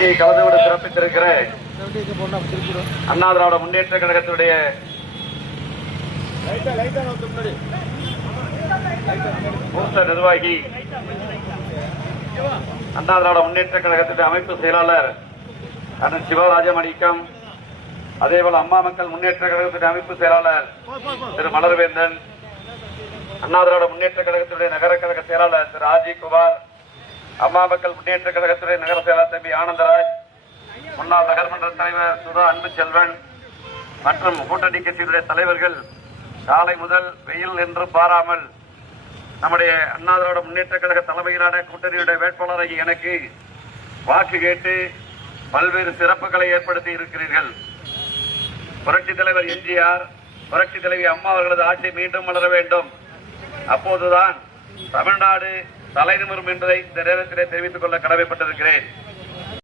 நிகழ்ச்சியை கலந்துவிட சிறப்பித்திருக்கிற அண்ணா திராவிட முன்னேற்ற கழகத்தினுடைய மூத்த நிர்வாகி, அண்ணா திராவிட முன்னேற்ற கழகத்தினுடைய அமைப்பு செயலாளர் அண்ணன் சிவராஜமணிக்கம், அதேபோல அம்மா மக்கள் முன்னேற்ற கழகத்தினுடைய அமைப்பு செயலாளர் திரு மலர்வேந்தன், அண்ணா திராவிட முன்னேற்ற கழகத்தினுடைய நகர கழக செயலாளர் திரு ராஜீவ் குமார், அம்மா மக்கள் முன்னேற்ற கழகத்துடைய நகர செயலாளர் தம்பி ஆனந்தராஜ், முன்னாள் நகர்மன்ற தலைவர் சுதா அன்புச்செல்வன் மற்றும் கூட்டணி கட்சியினுடைய தலைவர்கள் காலை முதல் வெயில் என்று பாராமல் நம்முடைய அண்ணா திராவிட முன்னேற்ற கழக தலைமையிலான கூட்டணியுடைய வேட்பாளரை எனக்கு வாக்கு கேட்டு பல்வேறு சிறப்புகளை ஏற்படுத்தி இருக்கிறீர்கள். புரட்சி தலைவர் எம்ஜிஆர், புரட்சி தலைவி அம்மா அவர்களது ஆட்சி மீண்டும் வளர வேண்டும், அப்போதுதான் தமிழ்நாடு தலைநிமிரும் என்பதை இந்த நேரத்திலே தெரிவித்துக் கொள்ள கடமைப்பட்டிருக்கிறேன்.